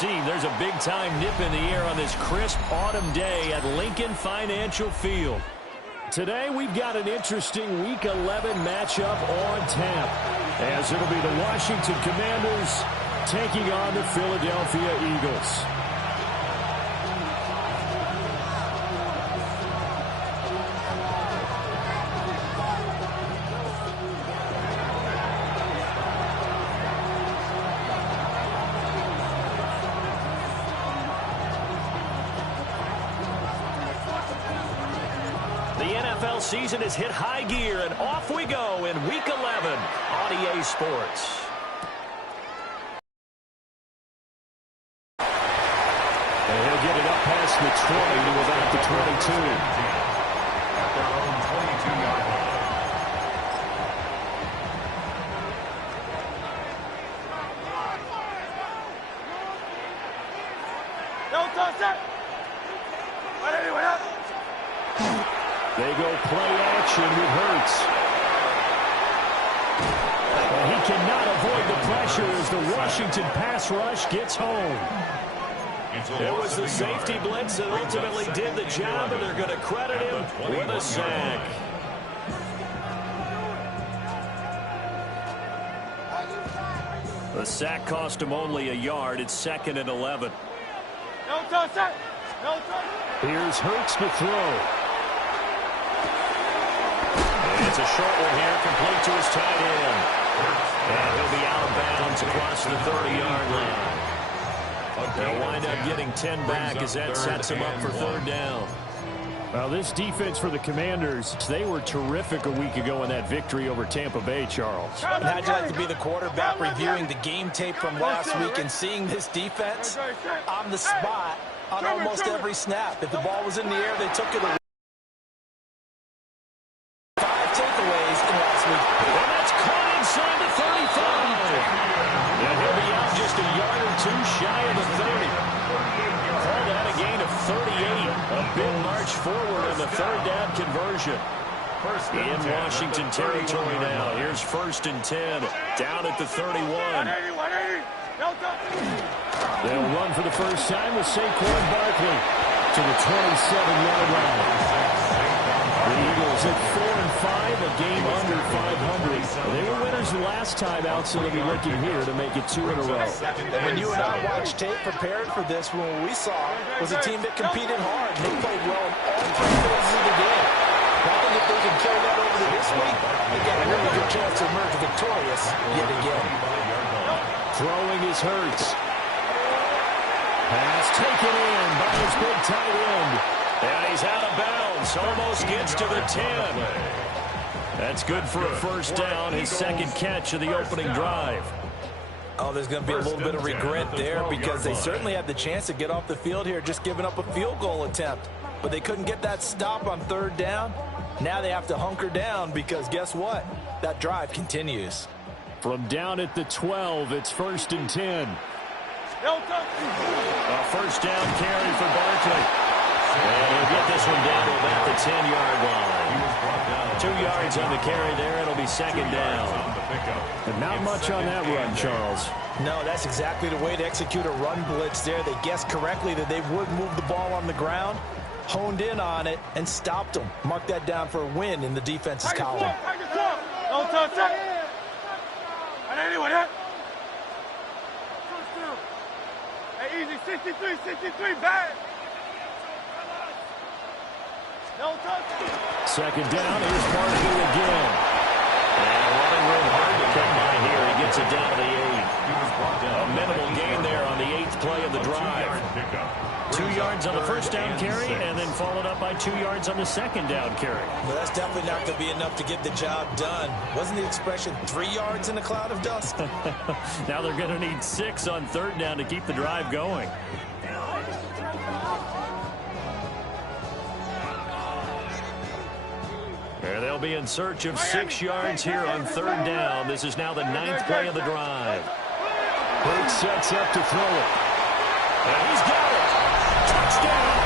There's a big-time nip in the air on this crisp autumn day at Lincoln Financial Field. Today, we've got an interesting Week 11 matchup on tap, as it'll be the Washington Commanders taking on the Philadelphia Eagles. Season has hit high gear, and off we go in Week 11 on EA Sports. And he'll get it up past the 20 to about the 22. At their own 22-yard line. Don't touch that! They go play action with Hurts. And he cannot avoid the pressure as the Washington pass rush gets home. It was the safety blitz that ultimately did the job, and they're going to credit him with a sack. The sack cost him only a yard. It's 2nd and 11. Don't touch that! Don't touch it! Here's Hurts to throw. It's a short one here, complete to his tight end. And he'll be out of bounds across the 30-yard line. They'll wind up getting 10 back as that sets him up for 3rd down. Well, this defense for the Commanders, they were terrific a week ago in that victory over Tampa Bay, Charles. How'd you like to be the quarterback reviewing the game tape from last week and seeing this defense on the spot on almost every snap? If the ball was in the air, they took it away. Forward on the 3rd down conversion. In Washington territory now. Here's 1st and 10. Down at the 31. They'll run for the first time with Saquon Barkley to the 27-yard line. The Eagles at 4-5, a game under 500. They were winners the last time out, so they'll be looking here to make it 2 in a row. And when you and I watched tape prepared for this, what we saw was a team that competed hard. They played well in all 3 phases of the game. I think if they can carry that over to this week, they got a really good chance to emerge victorious yet again. Throwing his Hurts. Pass taken in by his big tight end. And he's out of bounds. Almost gets to the 10. That's good for a 1st down, his 2nd catch of the opening drive. Oh, there's going to be a little bit of regret there because they certainly had the chance to get off the field here, just giving up a field goal attempt. But they couldn't get that stop on 3rd down. Now they have to hunker down because guess what? That drive continues. From down at the 12, it's 1st and 10. A 1st down carry for Barkley. And he'll get this one down to about the 10-yard line. 2 yards on the carry there. It'll be 2nd down. And not much on that run, Charles. No, that's exactly the way to execute a run blitz there. They guessed correctly that they would move the ball on the ground, honed in on it, and stopped them. Mark that down for a win in the defense's column. Don't touch that. Hey, easy, 63, bad. 2nd down, here's Barkley again. And running room hard to come by here. He gets it down to the 8. A minimal gain there on the 8th play of the drive. 2 yards on the 1st down carry, and then followed up by 2 yards on the 2nd down carry. Well, that's definitely not going to be enough to get the job done. Wasn't the expression 3 yards in a cloud of dust? Now they're going to need 6 on 3rd down to keep the drive going. They'll be in search of 6 yards here on 3rd down. This is now the 9th play of the drive. Hurts sets up to throw it. And he's got it. Touchdown.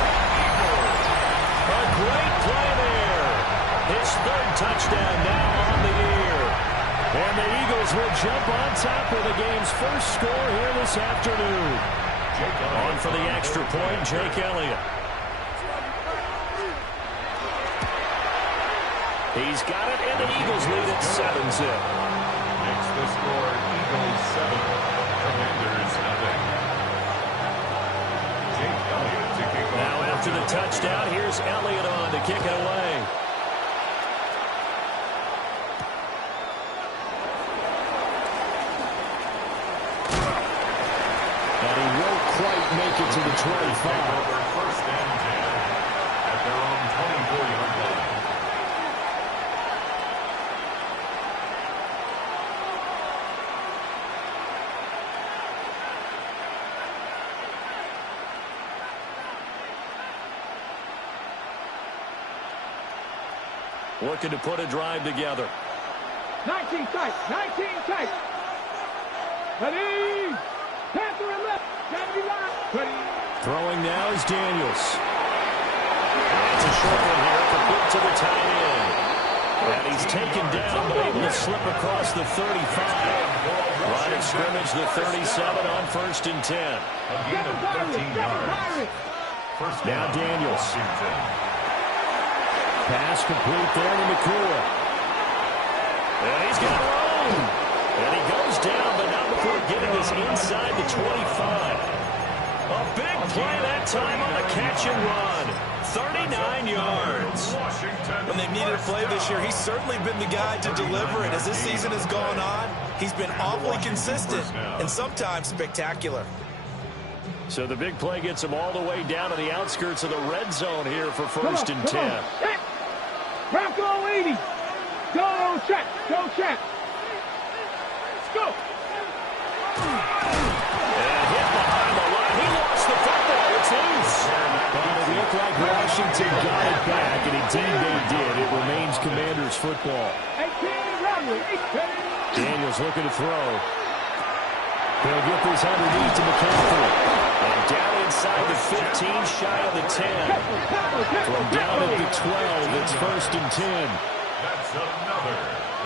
A great play there. His 3rd touchdown now on the year. And the Eagles will jump on top of the game's first score here this afternoon. for the extra point, Jake Elliott. He's got it, and the Eagles lead at 7-zip. Makes the score Eagles 7, Commanders nothing. Jake Elliott to kick off. Now after the touchdown, here's Elliott on to kick it away. And he won't quite make it to the 25. Over first and 10 at their own 24-yard line. Looking to put a drive together. 19 tight. 19 tight. Ready. Panther and left. 70 line. Ready. Throwing now is Daniels. That's a short one here. Complete to the tight end. And he's taken down, but able to slip across the 35. Line of scrimmage, the 37 on 1st and 10. A gain of 13 yards. First Now down, Daniels. Washington. Pass complete there to McCool. And he's got room. And he goes down, but not before getting us inside the 25. A big play that time on the catch and run. 39 yards. When they needed a play this year, he's certainly been the guy to deliver it. As this season has gone on, he's been awfully consistent and sometimes spectacular. So the big play gets him all the way down to the outskirts of the red zone here for 1st and 10. Bronco 80. Go check. Go check. Let's go. And hit behind the line. He lost the football. It's loose. But it looked like Washington got it back, and indeed they did. It remains Commanders football. 18 runway. 18. Daniels looking to throw. He'll get this underneath to McCaffrey. And down inside the 15, shy of the 10. From down at the 12, it's 1st and 10. That's another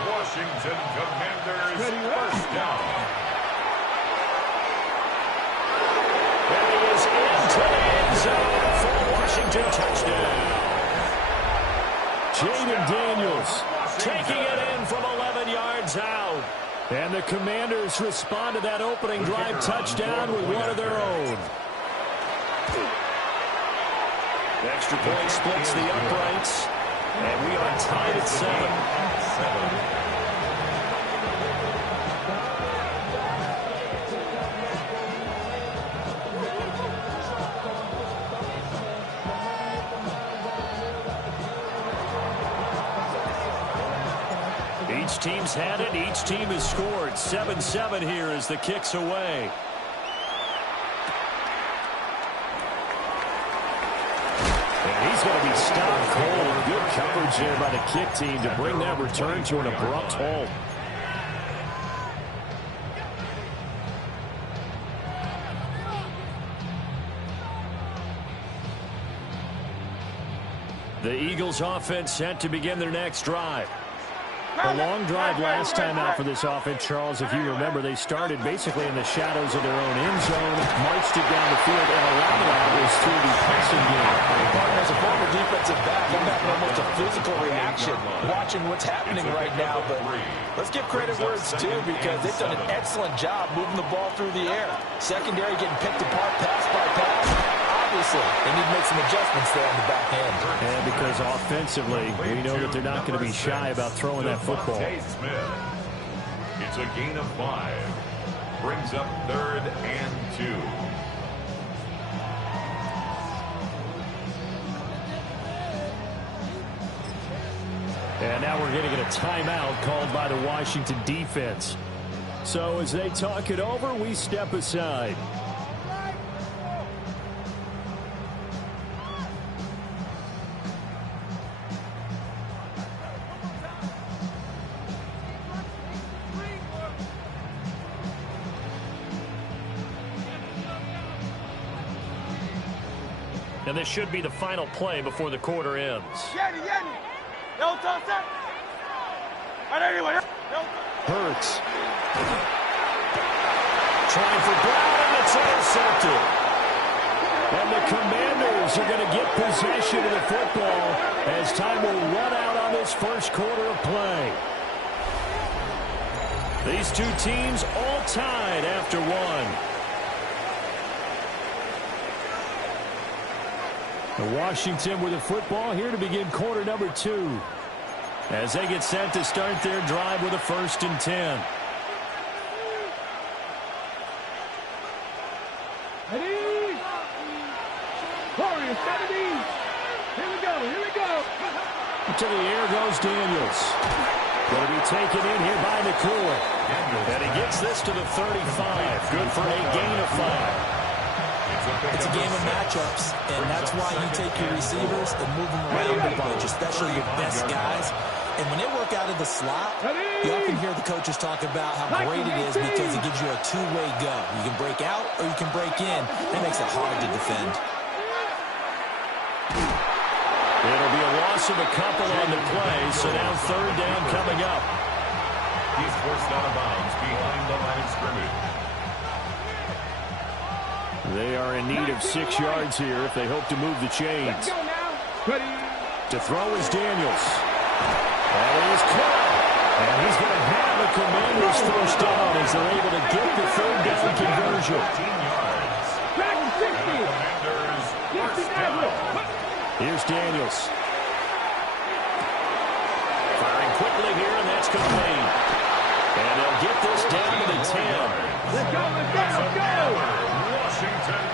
Washington Commanders first down. And he is into the end zone for a Washington touchdown. Jaden Daniels taking it in from 11 yards out. And the Commanders respond to that opening drive touchdown with one of their own. The extra point splits the uprights. And we are tied at 7. Each team's had it. Each team has scored. 7-7 here as the kick's away. And he's going to be stopped cold. Good coverage there by the kick team to bring that return to an abrupt halt. The Eagles offense set to begin their next drive. A long drive last time out for this offense, Charles. If you remember, they started basically in the shadows of their own end zone, marched it down the field, and a lot of that was through the passing game. As a former defensive back, I'm having almost a physical reaction watching what's happening right now. But let's give credit where it's due, because they've done an excellent job moving the ball through the air. Secondary getting picked apart pass by pass. Obviously, they need to make some adjustments there on the back end. And because offensively, we know that they're not going to be shy about throwing that football. It's a gain of 5. Brings up 3rd and 2. And now we're going to get a timeout called by the Washington defense. So as they talk it over, we step aside. And this should be the final play before the quarter ends. Hurts. Trying for Brown, and it's intercepted. Commanders are going to get possession of the football as time will run out on this first quarter of play. These two teams all tied after one. Washington with the football here to begin quarter number 2. As they get set to start their drive with a 1st and 10. Ready? Warriors, 70. Here we go, here we go. To the air goes Daniels. Going to be taken in here by McCoy. And he gets this to the 35. Good for a gain of 5. It's a game of matchups, and that's why you take your receivers and move them around a bunch, especially your best guys. And when they work out of the slot, you often hear the coaches talk about how great it is because it gives you a two-way go. You can break out or you can break in. That makes it hard to defend. It'll be a loss of a couple on the play, so now 3rd down coming up. He's forced out of bounds behind the line of scrimmage. They are in need of 6 yards here if they hope to move the chains. To throw is Daniels. That is caught. And he's going to have the Commanders first down as they're able to get the 3rd down conversion. 15 yards. Commanders first down. Here's Daniels. Firing quickly here, and that's complete. And they'll get this down to the 10. Let's go, let's go, let's go. Washington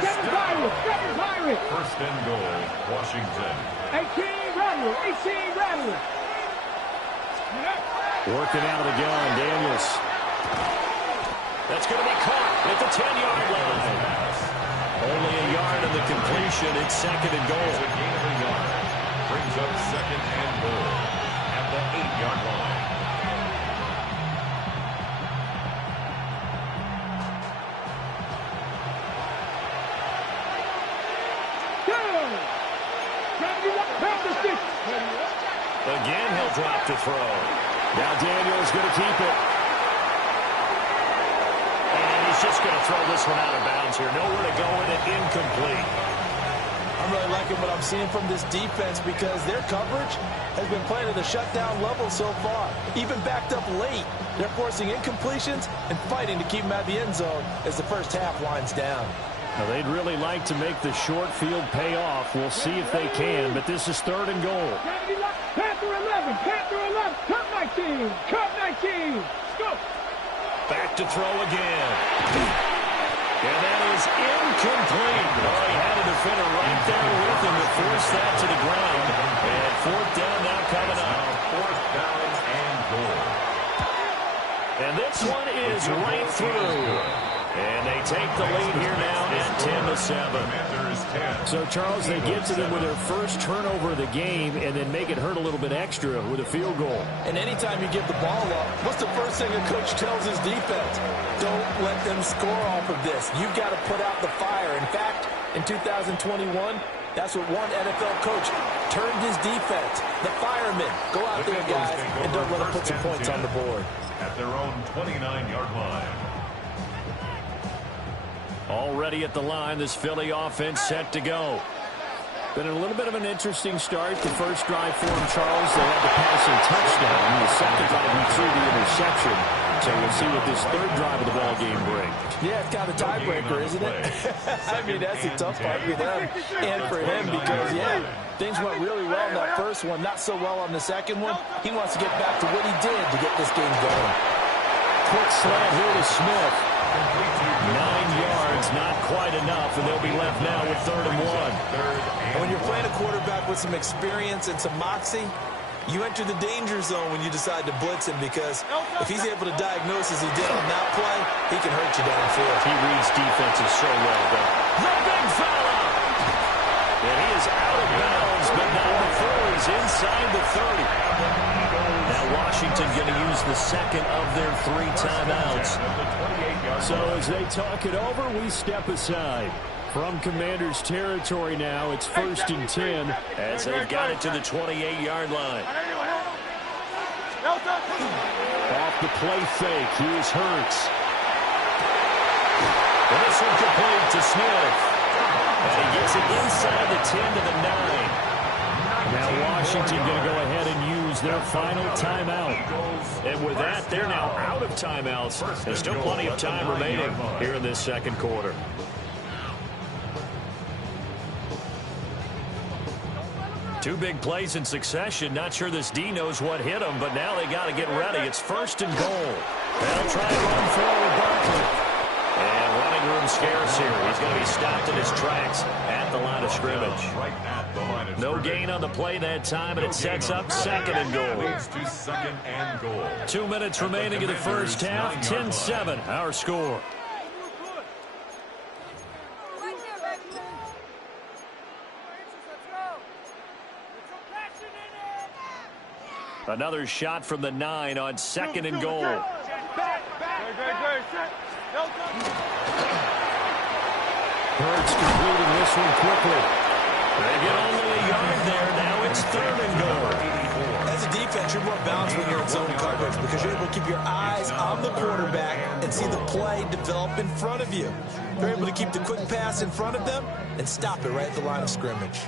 Get the Pirates, get the Pirates. 1st and goal, Washington. 18 Rattler, 18 Rattler. Working out of the gun, Daniels. That's going to be caught at the 10-yard line. Only a yard in the completion. It's 2nd and goal. It's a gain of a yard. Brings up 2nd and goal at the 8-yard line. Again, he'll drop the throw. Now Daniels going to keep it. And he's just going to throw this one out of bounds here. Nowhere to go with it. Incomplete. I'm really liking what I'm seeing from this defense because their coverage has been playing at a shutdown level so far. Even backed up late, they're forcing incompletions and fighting to keep them out of the end zone as the first half winds down. Now, they'd really like to make the short field pay off. We'll see if they can, but this is 3rd and goal. Panther 11, Panther 11, Cup 19, Cup 19. Go. Back to throw again. And that is incomplete. Oh, he had a defender right there with him to force that to the ground. And 4th down now coming up. 4th down and goal. And this one is right through. And they take the lead here now at 10-7. So, Charles, they get to them with their first turnover of the game and then make it hurt a little bit extra with a field goal. And anytime you give the ball up, what's the first thing a coach tells his defense? Don't let them score off of this. You've got to put out the fire. In fact, in 2021, that's what one NFL coach turned his defense. The firemen. Go out there, guys, and don't let them put some points on the board. At their own 29-yard line. Already at the line, this Philly offense set to go. Been a little bit of an interesting start. The first drive for him, Charles, they had the passing touchdown. The second drive, he threw the interception. So we'll see what this 3rd drive of the ball game brings. Yeah, it's kind of a tiebreaker, isn't it? I mean, that's the tough part for them and for him because, yeah, things went really well in that first one, not so well on the second one. He wants to get back to what he did to get this game going. Quick slant here to Smith. 9 yards, not quite enough, and they'll be left now with 3rd and 1. And when you're playing a quarterback with some experience and some moxie, you enter the danger zone when you decide to blitz him because if he's able to diagnose as he did on that play, he can hurt you downfield. He reads defenses so well, though. The big fella! And he is out of bounds, but now before he's inside the 30. Now Washington going to use the 2nd of their 3 timeouts. So as they talk it over, we step aside. From Commanders territory now, it's 1st and 10 as they've got it to the 28-yard line. Off the play fake, here's Hurts. And this one complete to Smith. And he gets takes it inside the 10 to the 9. Now Washington going to go ahead and use their final timeout. And with that, they're now out of timeouts. There's still plenty of time remaining here in this second quarter. Two big plays in succession. Not sure this D knows what hit him, but now they got to get ready. It's first and goal. They'll try to run forward Barkley. And running room scarce here. He's going to be stopped in his tracks at the line of scrimmage. No gain on the play that time, and it sets up second and goal. 2 minutes remaining in the first half. 10-7, our score. Another shot from the 9 on second and goal. Hurts completing this one quickly. They get only a yard there. Now it's third and goal. As a defense, you're more balanced when you're in zone coverage because you're able to keep your eyes on the quarterback and see the play develop in front of you. You're able to keep the quick pass in front of them and stop it right at the line of scrimmage.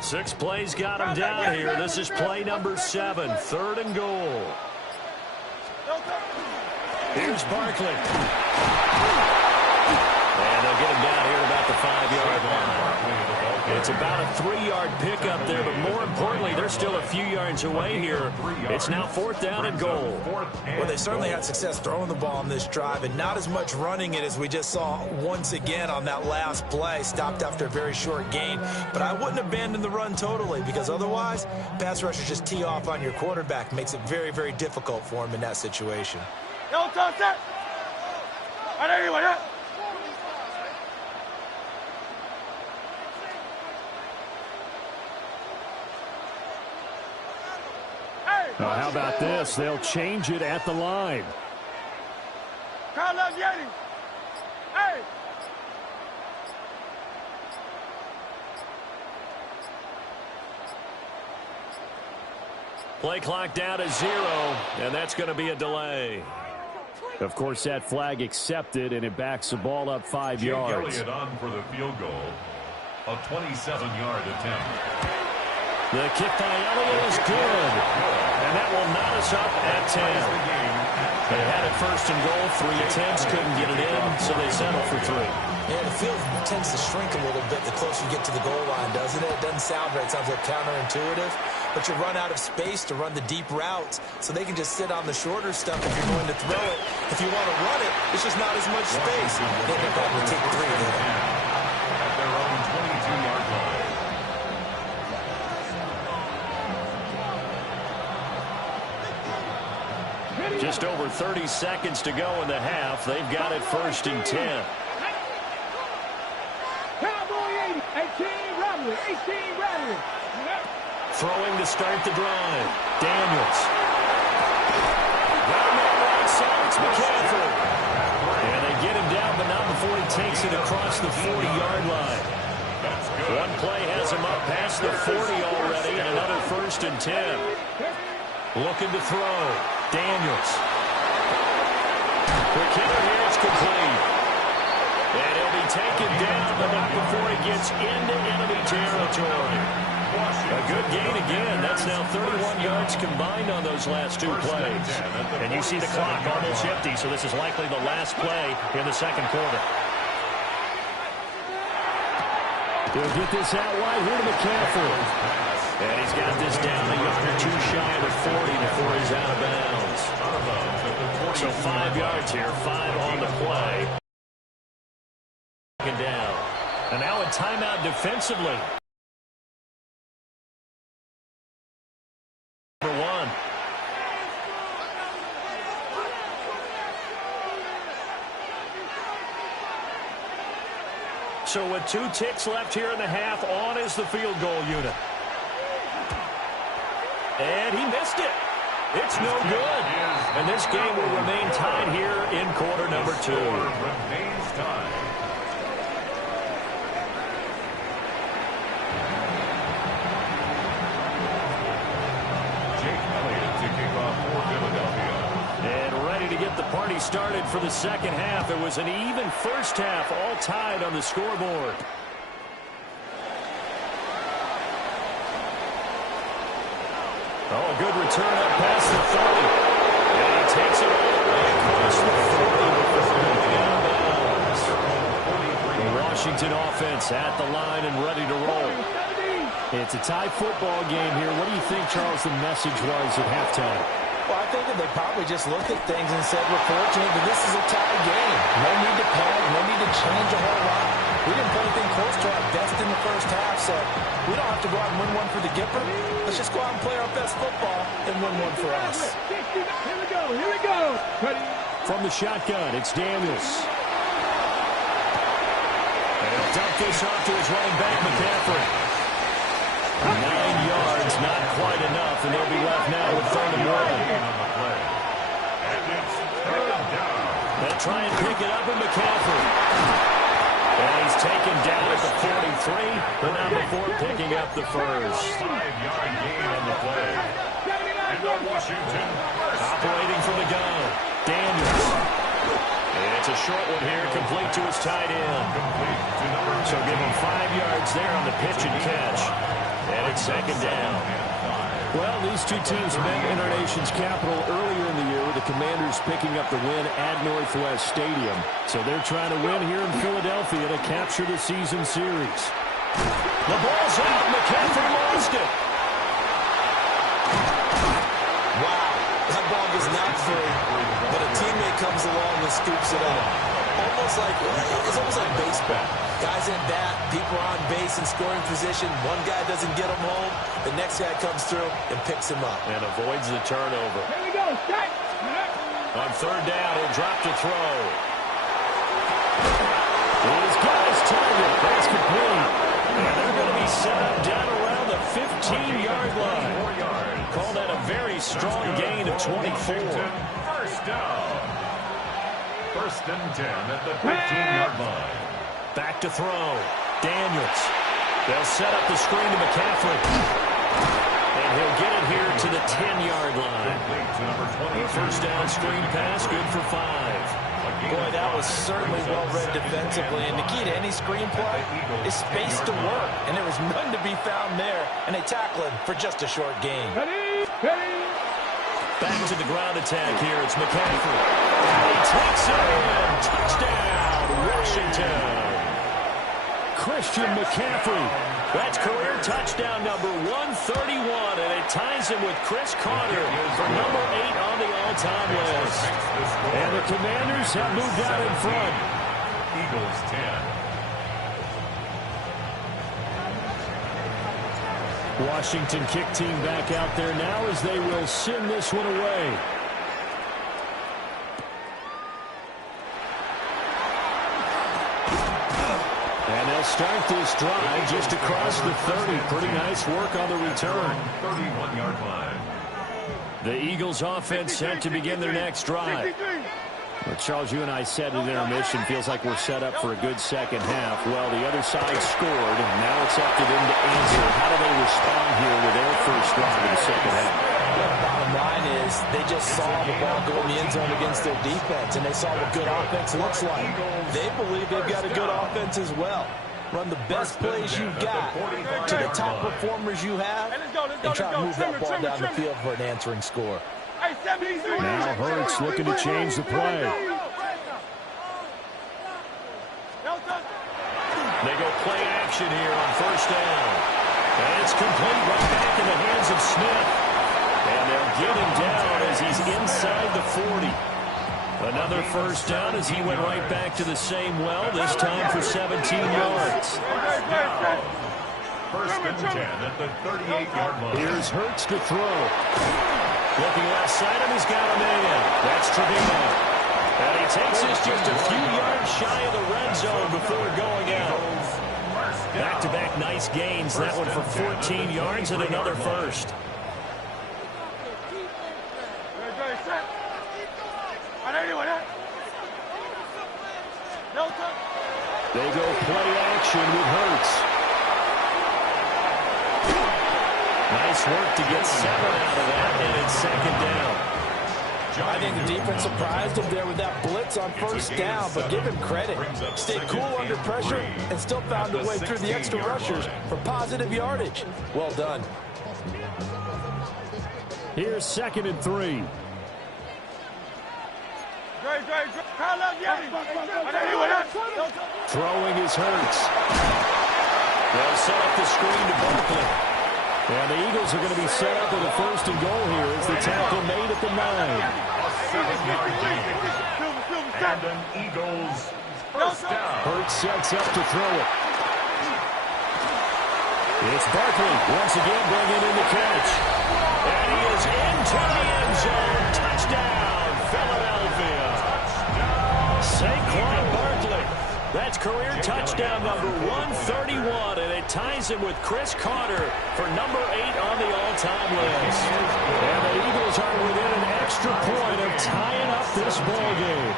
6 plays got him down here. This is play number 7, third and goal. Here's Barkley. And they'll get him down here at about the 5-yard line. It's about a 3-yard pickup there, but more importantly, they're still a few yards away here. It's now fourth down and goal. Well, they certainly had success throwing the ball on this drive and not as much running it as we just saw once again on that last play. Stopped after a very short gain. But I wouldn't abandon the run totally because otherwise, pass rushers just tee off on your quarterback. Makes it very, very difficult for him in that situation. Now, how about this? They'll change it at the line. Play clock down to 0, and that's going to be a delay. Of course, that flag accepted, and it backs the ball up 5 yards. Elliott on for the field goal. A 27-yard attempt. The kick by Elliott is good. And that will knot us up at 10. They had it first and goal, 3 attempts, couldn't get it in, so they settled for 3. Yeah, the field tends to shrink a little bit the closer you get to the goal line, doesn't it? It doesn't sound right. It sounds like counterintuitive. But you run out of space to run the deep routes, so they can just sit on the shorter stuff if you're going to throw it. If you want to run it, it's just not as much space. They can probably take 3 there. At their own 22-yard line. Just over 30 seconds to go in the half. They've got it first and 10. Cowboy 80, 18 Rattler, 18 Rattler. Throwing to start the drive. Daniels. Got him on the right side. It's McCaffrey. And they get him down, but not before he takes it across the 40-yard line. One play has him up past the 40 already, and another first and 10. Looking to throw. Daniels. Quick hitter here. It's complete. And he'll be taken down, but not before he gets into enemy territory. A good gain again. That's now 31 yards combined on those last 2 plays. And you see the clock almost empty, so this is likely the last play in the second quarter. They'll get this out wide here to McCaffrey. And he's got this down a yard or 2 shy of the 40 before he's out of bounds. So 5 yards here, 5 on the play. Down. And now a timeout defensively. Number 1. So with 2 ticks left here in the half, on is the field goal unit. And he missed it. It's no good. And this game will remain tied here in quarter number 2. Remains tied. Jake Elliott to kick off for Philadelphia. And ready to get the party already started for the second half. It was an even first half, all tied on the scoreboard. Oh, a good return up past the 30. And he takes it all the way across the 40 before moving out of bounds. The Washington offense at the line and ready to roll. It's a tie football game here. What do you think, Charles, the message was at halftime? Well, I think that they probably just looked at things and said, we're fortunate that this is a tie game. No need to panic, no need to change a whole lot. We didn't put anything close to our best in the first half, so we don't have to go out and win one for the Gipper. Let's just go out and play our best football and win one for us. Here we go, here we go. Ready? From the shotgun, it's Daniels. And he'll dump this off to his running back, McCaffrey. 9 yards, not quite enough, and they'll be left now with 3rd and 1. They'll try and pick it up with McCaffrey. And he's taken down at the 43, but not before picking up the first. 5-yard gain on the play. And the Washington Operating from the gun, Daniels. It's a short one here, complete to his tight end. So give him 5 yards there on the pitch and catch. And it's 2nd down. Well, these two teams met in our nation's capital earlier in the year with the Commanders picking up the win at Northwest Stadium. So they're trying to win here in Philadelphia to capture the season series. The ball's out. McCaffrey lost it. Wow, that ball gets knocked through, but a teammate comes along and scoops it up. It's almost like baseball. Guys in bat, people are on base in scoring position. One guy doesn't get him home. The next guy comes through and picks him up. And avoids the turnover. Here we go, set. On 3rd down, he'll drop to throw. He's got his target. That's complete. And they're going to be set up down around the 15-yard line. Call that a very strong gain of 24. First down. 1st and 10 at the 15-yard line. Back to throw. Daniels. They'll set up the screen to McCaffrey. And he'll get it here to the 10-yard line. First down screen pass, good for 5. Boy, that was certainly well-read defensively. And the key to any screenplay is space to work. And there was none to be found there. And they tackle him for just a short gain. Ready, ready. Back to the ground attack here. It's McCaffrey. And he takes it in. Touchdown, Washington. Christian McCaffrey. That's career touchdown number 131, and it ties him with Chris Carter for number 8 on the all-time list. And the Commanders have moved out in front. Eagles 10. Washington kick team back out there now as they will send this one away. And they'll start this drive just across the 30. Pretty nice work on the return. 31-yard line. The Eagles offense set to begin their next drive. Well, Charles, you and I said at intermission, feels like we're set up for a good second half. Well, the other side scored, and now it's up to them to answer. How do they respond here with their first drive in the second half? Well, the bottom line is they just saw the ball go in the end zone against their defense, and they saw what good offense looks like. They believe they've got a good offense as well. Run the best plays you've got to the top performers you have, and try to move that ball down the field for an answering score. Now Hurts looking to change the play. They go play action here on 1st down. And it's complete right back in the hands of Smith. And they'll get him down as he's inside the 40. Another 1st down as he went right back to the same well, this time for 17 yards. 1st and 10 at the 38-yard line. Here's Hurts to throw. Looking left side, and he's got him in. That's Trevino. And he takes us just a few yards shy of the red zone before going out. Back-to-back nice gains. That one for 14 yards and another first. They go play action with Hurts. Nice work to get 7 out of that, and it's 2nd down. I think the defense surprised him there with that blitz on first down, but give him credit. Stayed cool under pressure and still found a way through the extra rushers for positive yardage. Well done. Here's 2nd and 3. Throwing is Hurts. They'll set up the screen to Barkley. And the Eagles are going to be set up with a 1st and goal here as the tackle made at the 9. And an Eagles first down. Hurts sets up to throw it. It's Barkley once again bringing in the catch. And he is into the end zone. Touchdown, Philadelphia. Saquon Barkley. That's career touchdown number 131, and it ties him with Chris Carter for number 8 on the all-time list. And the Eagles are within an extra point of tying up this ball game.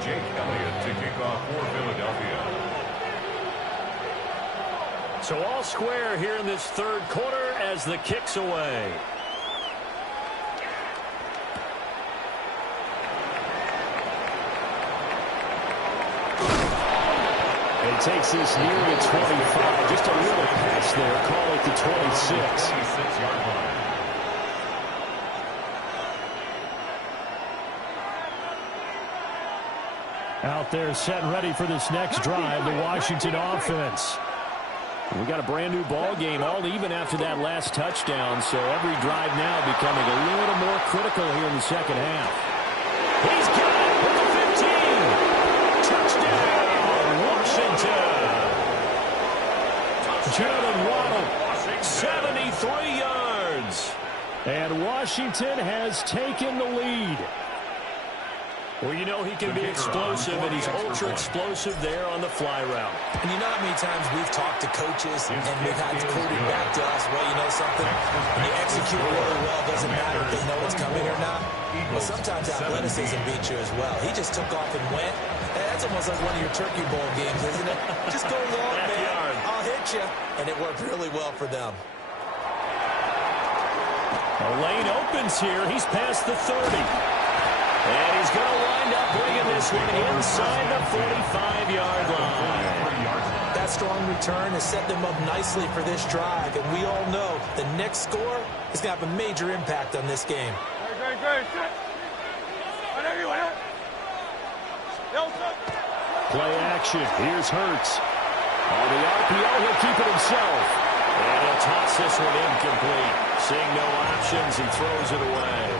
Jake Elliott to kick off for Philadelphia. So all square here in this 3rd quarter as the kick's away. He takes this near the 25. Just a little pass there. Call it the 26. 26-yard line. Out there set and ready for this next drive, the Washington offense. We got a brand new ball game, all even after that last touchdown, so every drive now becoming a little more critical here in the 2nd half. He's got it with the 15. Touchdown, Washington. Jalen Waddle, 73 yards. And Washington has taken the lead. Well, you know he can be explosive, and he's ultra-explosive there on the fly route. And you know how many times we've talked to coaches and we've had quoted back to us, well, you know something? When you execute really well, it doesn't matter if they know it's coming or not. But sometimes athleticism beats you as well. He just took off and went. That's almost like one of your Turkey Bowl games, isn't it? Just go long, man. I'll hit you. And it worked really well for them. The lane opens here. He's past the 30. And he's going to wind up bringing this one inside the 45-yard line. That strong return has set them up nicely for this drive, and we all know the next score is going to have a major impact on this game. Play action. Here's Hurts. On the RPO, he'll keep it himself. And he'll toss this one incomplete. Seeing no options, he throws it away.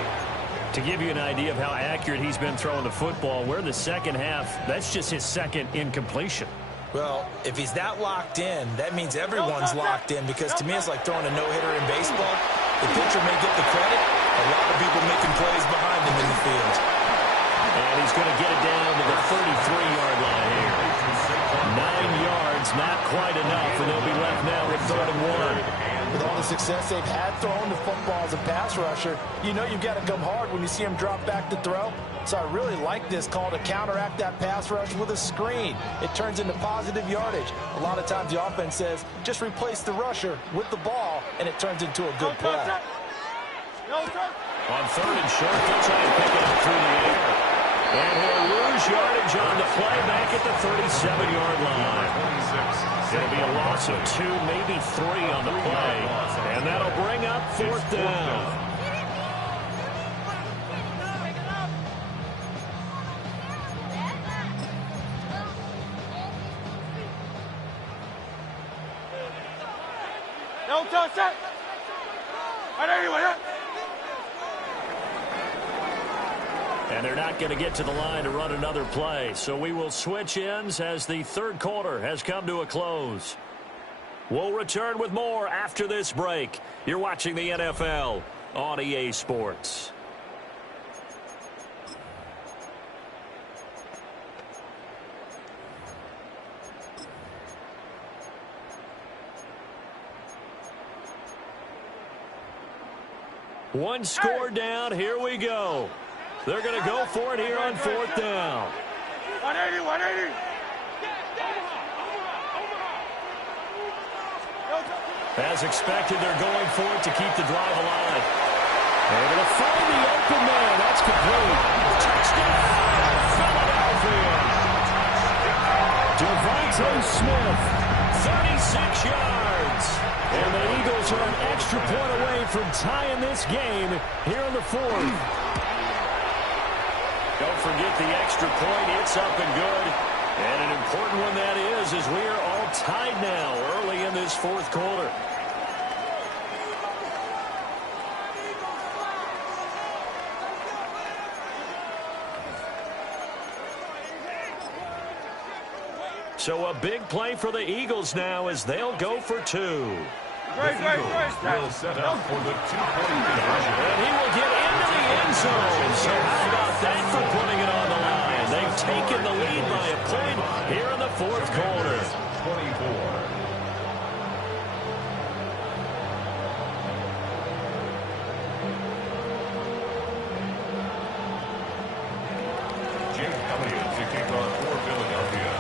To give you an idea of how accurate he's been throwing the football, we're in the 2nd half. That's just his 2nd incompletion. Well, if he's that locked in, that means everyone's locked in, because to me it's like throwing a no-hitter in baseball. The pitcher may get the credit, a lot of people making plays behind him in the field. And he's going to get it down to the 33-yard line here. 9 yards, not quite enough, and they'll be left now with 3rd and 1. With all the success they've had throwing the football as a pass rusher, you know you've got to come hard when you see him drop back to throw. So I really like this call to counteract that pass rush with a screen. It turns into positive yardage. A lot of times the offense says, just replace the rusher with the ball, and it turns into a good play. On 3rd and short, they'll try and pick it up through the air. And he'll lose yardage on the play back at the 37-yard line. It'll be a loss of 2, maybe 3 on the play. And that'll bring up 4th down. And they're not going to get to the line to run another play. So we will switch ends as the 3rd quarter has come to a close. We'll return with more after this break. You're watching the NFL on EA Sports. One score down. Here we go. They're going to go for it here on 4th down. 180, 180. As expected, they're going for it to keep the drive alive. Able to find the open man. That's complete. Touchdown, Philadelphia. Devontae Smith, 36 yards. And the Eagles are an extra point away from tying this game here in the fourth. Don't forget the extra point. It's up and good. And an important one that is, as we are all tied now early in this fourth quarter. So a big play for the Eagles now as they'll go for two. The Eagles will set up for the two-point conversion. And he will get into the end zone. So how about that for putting it on the line? They've taken the lead by a point here in the fourth quarter. 24. Jim Elliott to kick off for Philadelphia.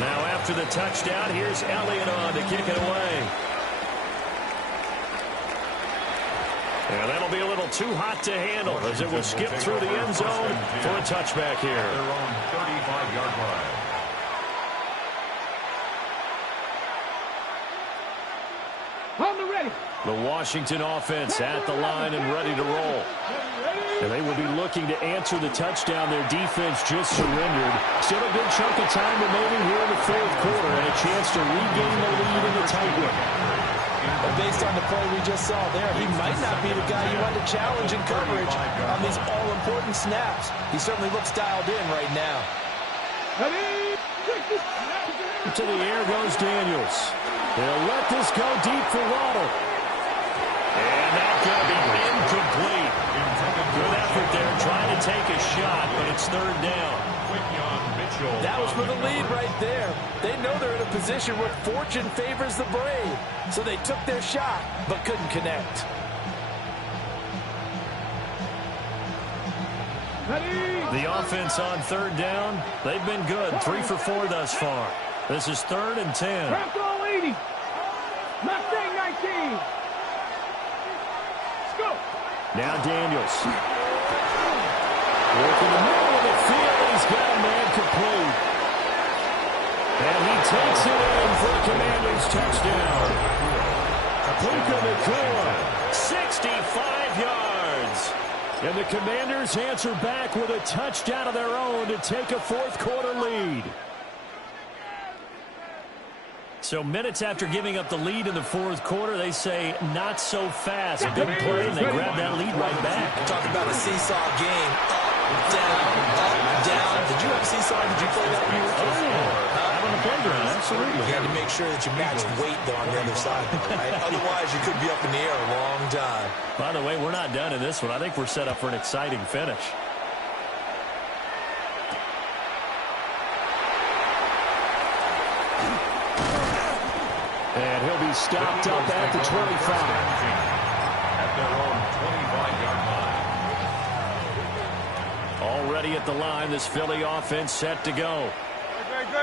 Now after the touchdown, here's Elliott on to kick it away. And that'll be a little too hot to handle as it will skip through the end zone for a touchback here. Their own 35-yard line. On the ready. The Washington offense at the line and ready to roll. And they will be looking to answer the touchdown. Their defense just surrendered. Still a good chunk of time remaining here in the fourth quarter and a chance to regain the lead in the tight one. But based on the play we just saw there, he might not be the guy you want to challenge in coverage on these all-important snaps. He certainly looks dialed in right now. To the air goes Daniels. They'll let this go deep for Waddle. And that's going to be incomplete. Good effort there, trying to take a shot, but it's third down. That was for the lead right there. They know they're in a position where fortune favors the brave. So they took their shot, but couldn't connect. The offense on third down, they've been good. 3 for 4 thus far. This is 3rd and 10. Crack all 80. Mustang 19. Let's go. Now Daniels. Working the middle of the field. He's got a man complete. And he takes it in for a Commanders touchdown. Puka Nacua, 65 yards. And the Commanders answer back with a touchdown of their own to take a fourth quarter lead. So minutes after giving up the lead in the fourth quarter, they say not so fast. Big play, and they grab that lead right back. Talk about a seesaw game. Up, down. Did you have seesaw? Did you play that when you were a kid? Out on the playground, absolutely. You had to make sure that you matched weight, though, on the other side, right? Otherwise, you could be up in the air a long time. By the way, we're not done in this one. I think we're set up for an exciting finish. And he'll be stopped up at the 25. At their own 25-yard line. Already at the line, this Philly offense set to go.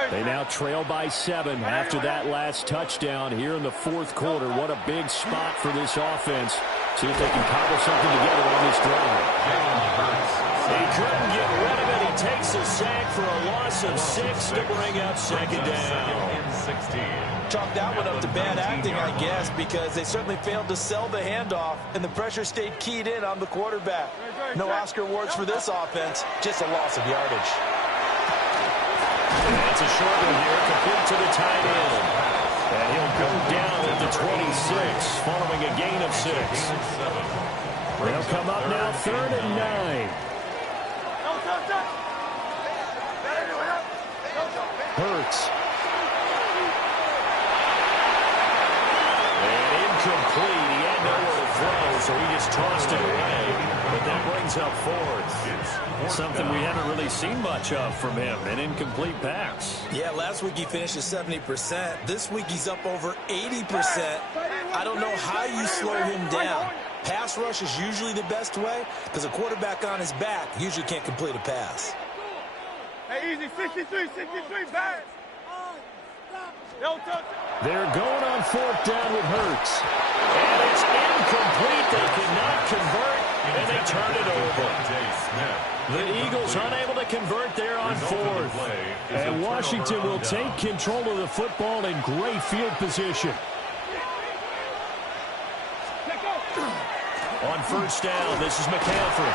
They now trail by 7 after that last touchdown here in the fourth quarter. What a big spot for this offense. See if they can cobble something together on this drive. He couldn't get rid of it. He takes a sack for a loss of 6 to bring up second down. Chalk that one up to bad acting, I guess, because they certainly failed to sell the handoff, and the pressure stayed keyed in on the quarterback. No Oscar awards for this offense, just a loss of yardage. That's a short one here, complete to the tight end. And he'll go down at the 26, following a gain of 6. They'll come up now 3rd and 9. Hurts. And incomplete. He had nowhere to throw, so he just tossed it away. But that brings up 4th. Something we haven't really seen much of from him, an incomplete pass. Yeah, last week he finished at 70%. This week he's up over 80%. I don't know how you slow him down. Pass rush is usually the best way because a quarterback on his back usually can't complete a pass. Hey, easy, 63, pass. They're going on 4th down with Hurts. And it's incomplete. They cannot convert, and they turn it over. The Eagles unable to convert there on 4th. And Washington will take control of the football in great field position. On 1st down, this is McCaffrey.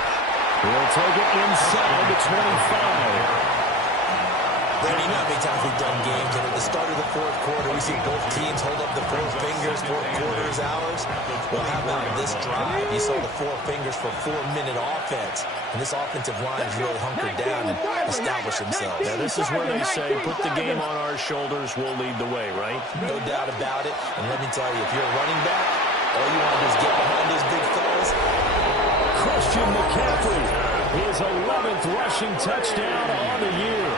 He'll take it inside the 25. Brady, you know how many times we've done games, and at the start of the 4th quarter, we see both teams hold up the 4 fingers, 4 quarters, hours. Well, how about this drive? You saw the 4 fingers for 4-minute offense, and this offensive line has really hunkered down and established themselves. Yeah, this is where they say, put the game on our shoulders, we'll lead the way, right? No doubt about it, and let me tell you, if you're a running back, all you want to do is get behind those big fellas. Christian McCaffrey, his 11th rushing touchdown on the year.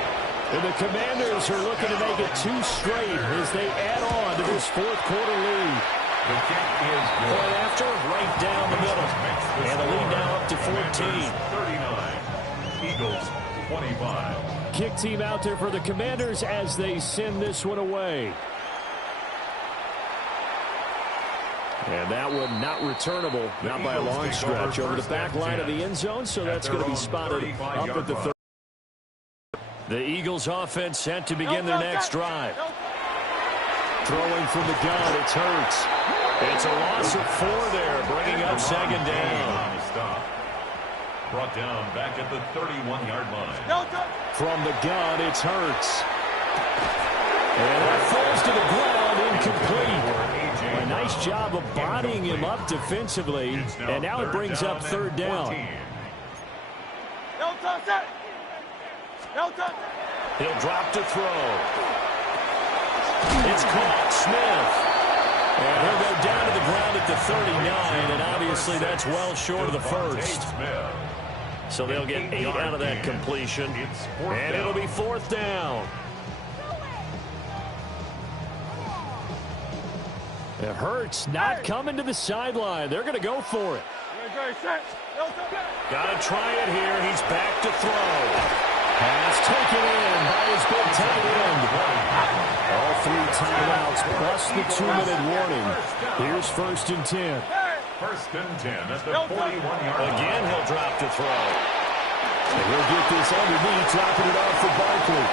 And the Commanders are looking to make it 2 straight as they add on to this 4th quarter lead. The kick is good. Point after, right down the middle. And the lead now up to 14. 39. Eagles, 25. Kick team out there for the Commanders as they send this one away. And that one not returnable, not by a long stretch, over the back line of the end zone, so that's going to be spotted up at the 30. The Eagles offense set to begin their next drive. Throwing from the gun, it's Hurts. It's a loss of 4 there, bringing up 2nd down. Stop. Brought down back at the 31-yard line. From the gun, it's Hurts. And that falls to the ground, incomplete. A nice job of bodying him up defensively, and now it brings up 3rd down. He'll drop to throw. It's caught. Smith. And he'll go down to the ground at the 39, and obviously that's well short of the first. So they'll get 8 out of that completion, and it'll be 4th down. It hurts not coming to the sideline. They're going to go for it. Got to try it here. He's back to throw. Pass taken in by his big tight end. All 3 timeouts plus the 2-minute warning. Here's 1st and 10. 1st and 10 at the 41-yard line. Again, he'll drop to throw. And he'll get this underneath, dropping it off for Barkley.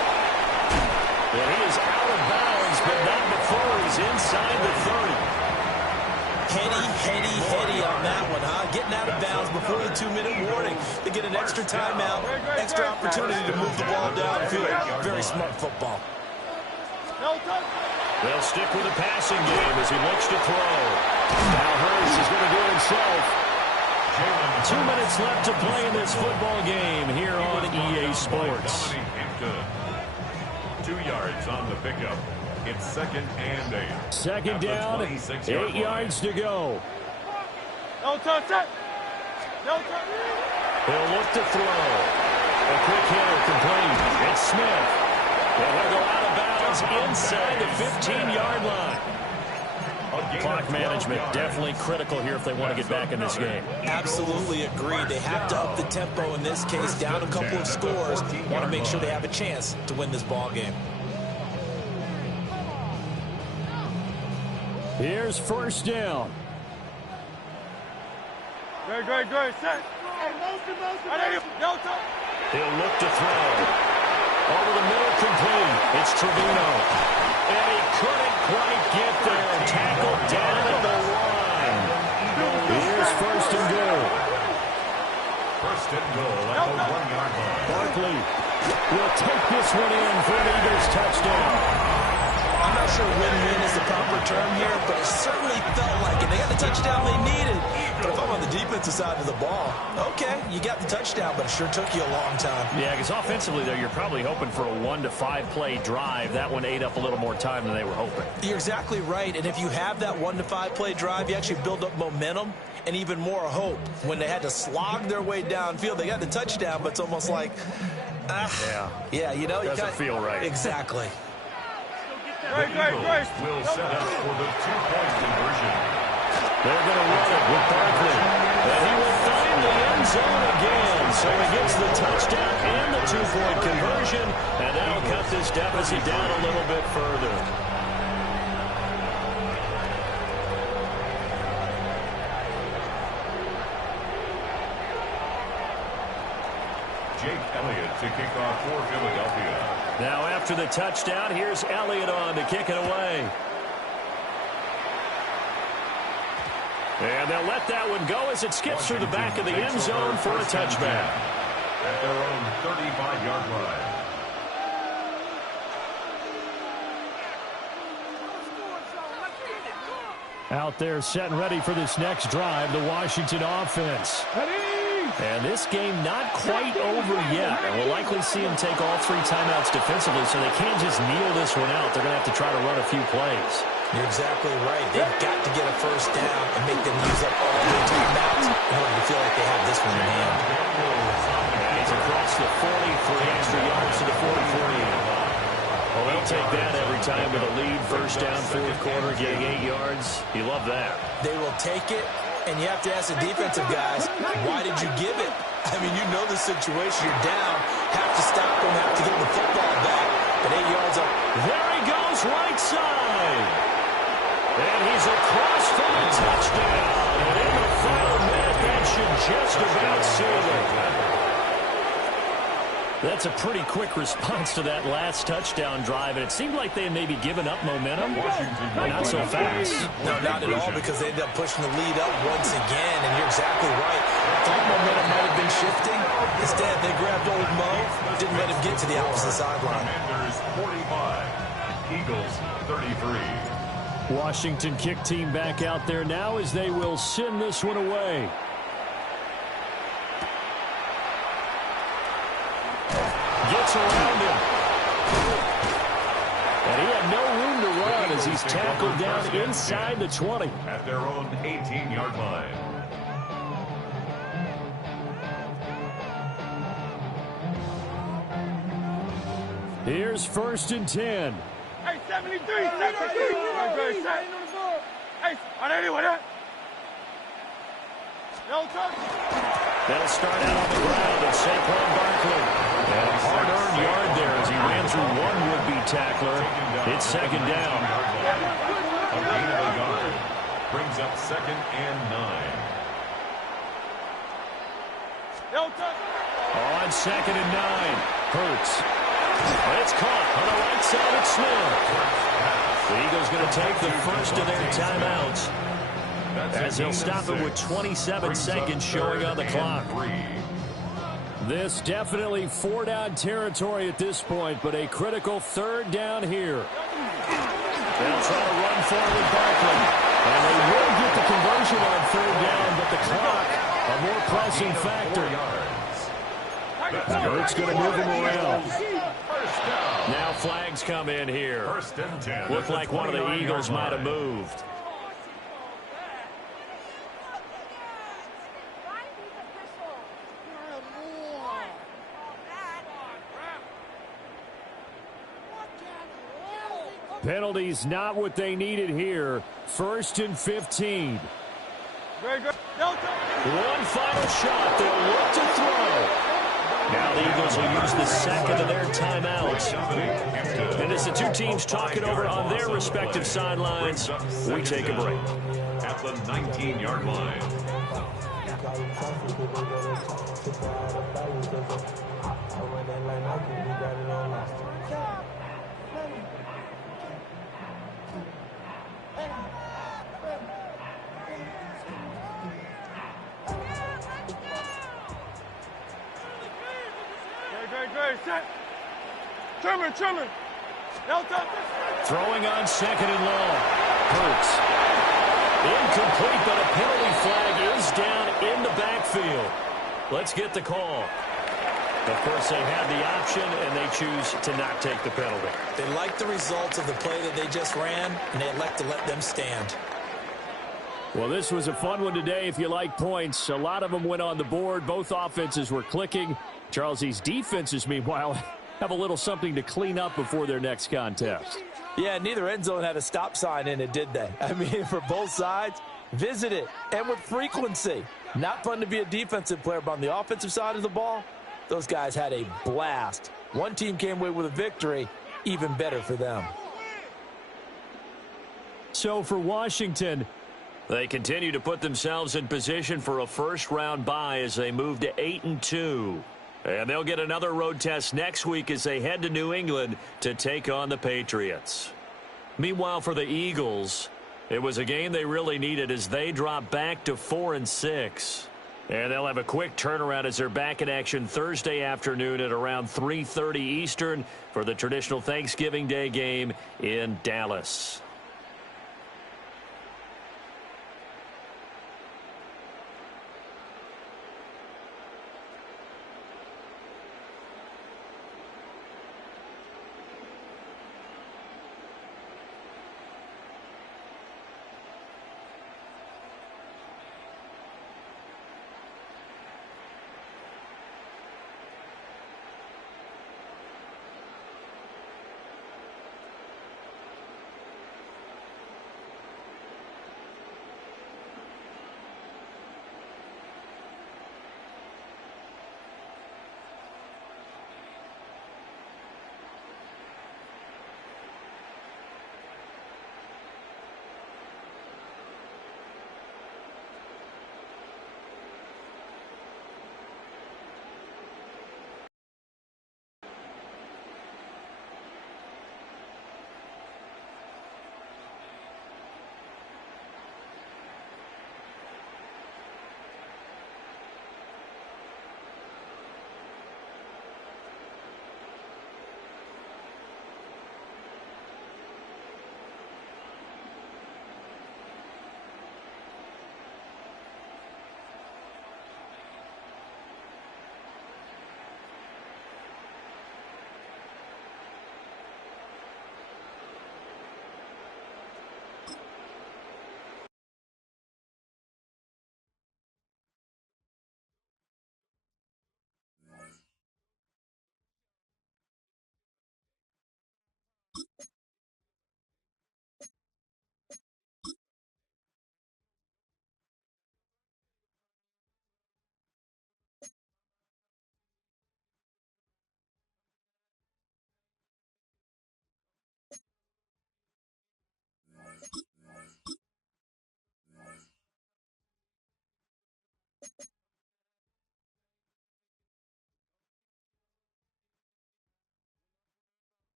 And he is out of bounds, but not before he's inside the 30. Heady on that one, huh? Getting out of bounds before the 2-minute warning. They get an extra timeout, extra opportunity to move the ball downfield. Very smart football. They'll stick with the passing game as he looks to throw. Now Hurts is going to do it himself. 2 minutes left to play in this football game here on EA Sports. 2 yards on the pickup. It's 2nd and 8. 2nd down, 8 yards to go. He'll look to throw. A quick hitter complete. It's Smith. And he'll go out of bounds inside the 15-yard line. Clock management definitely critical here if they want to get back in this game. Absolutely agreed. They have to up the tempo in this case, down a couple of scores. Want to make sure they have a chance to win this ball game. Here's 1st down. Good. Set. He'll look to throw. Over the middle, complete. It's Trevino. And he couldn't quite get there. Tackled down at the line. Here's 1st and goal. 1st and goal at the 1-yard line. Barkley will take this one in for an Eagles touchdown. I'm not sure win-win is the proper term here, but it certainly felt like it. They got the touchdown they needed. But if I'm on the defensive side of the ball, okay, you got the touchdown, but it sure took you a long time. Yeah, because offensively, though, you're probably hoping for a 1 to 5 play drive. That one ate up a little more time than they were hoping. You're exactly right, and if you have that 1 to 5 play drive, you actually build up momentum and even more hope. When they had to slog their way downfield, they got the touchdown, but it's almost like, yeah, you know, doesn't feel right. Exactly. The Eagles will set up for the 2-point conversion. They're going to run it with Barkley. And he will find the end zone again. So he gets the touchdown and the 2-point conversion. And that'll cut this deficit down a little bit further. Jake Elliott to kick off for Philadelphia. Now after the touchdown, here's Elliott on to kick it away. And they'll let that one go as it skips through the back of the end zone for a touchback. At their own 35-yard line. Out there set and ready for this next drive, the Washington offense. And this game not quite over yet. And we'll likely see them take all 3 timeouts defensively, so they can't just kneel this one out. They're going to have to try to run a few plays. You're exactly right. They've got to get a first down and make them use up all their timeouts in order to feel like they have this one in hand. And he's across the 40 for extra yards to the 43. Well, they'll take that every time with a lead. First down, fourth quarter, getting 8 yards. You love that. They will take it, and you have to ask the defensive guys, why did you give it? I mean, you know the situation. You're down. Have to stop them, have to get the football back. But 8 yards up. There he goes, right side. And he's across for the touchdown. And in the final minute, that should just about seal it. That's a pretty quick response to that last touchdown drive, and it seemed like they had maybe given up momentum, but not so fast. No, not at all, because they ended up pushing the lead up once again, and you're exactly right. Thought momentum might have been shifting. Instead, they grabbed old Mo, didn't let him get to the opposite sideline. Commanders 45, Eagles 33. Washington kick team back out there now as they will send this one away. Gets around him. And he had no room to run as he's tackled down inside the 20. At their own 18-yard line. Here's 1st and 10. Hey, 73, 73. Hey, are they with that? They'll start out on the ground at Saquon Barkley. And a hard-earned yard there as he ran through one would-be tackler. It's 2nd down. A gain of a yard. Brings up 2nd and 9. On 2nd and 9. Hurts. It's caught on the right side of Smith. The Eagles going to take the first of their timeouts as they'll stop it with 27 seconds showing on the clock. This definitely 4-down territory at this point, but a critical 3rd down here. They'll try to run forward with Barkley. And they will get the conversion on 3rd down, but the clock, a more pressing factor. Hurts going to move him around. Now flags come in here. 1st and 10. Looked like one of the Eagles might have moved. Penalties not what they needed here. 1st and 15. Very good. One final shot. They'll look to throw. Now the Eagles will use the second of their timeouts. And as the two teams talk it over on their respective sidelines, we take a break. At the 19-yard line. Set. Trimmer. Throwing on 2nd and long. Hurts. Incomplete, but a penalty flag is down in the backfield. Let's get the call. Of course, they have the option, and they choose to not take the penalty. They like the results of the play that they just ran, and they elect to let them stand. Well, this was a fun one today if you like points. A lot of them went on the board. Both offenses were clicking. Charles, these defenses, meanwhile, have a little something to clean up before their next contest. Yeah, neither end zone had a stop sign in it, did they? I mean, for both sides, visit it, and with frequency. Not fun to be a defensive player, but on the offensive side of the ball, those guys had a blast. One team came away with a victory, even better for them. So for Washington, they continue to put themselves in position for a first-round bye as they move to 8-2. And they'll get another road test next week as they head to New England to take on the Patriots. Meanwhile, for the Eagles, it was a game they really needed as they drop back to 4-6. And they'll have a quick turnaround as they're back in action Thursday afternoon at around 3:30 Eastern for the traditional Thanksgiving Day game in Dallas.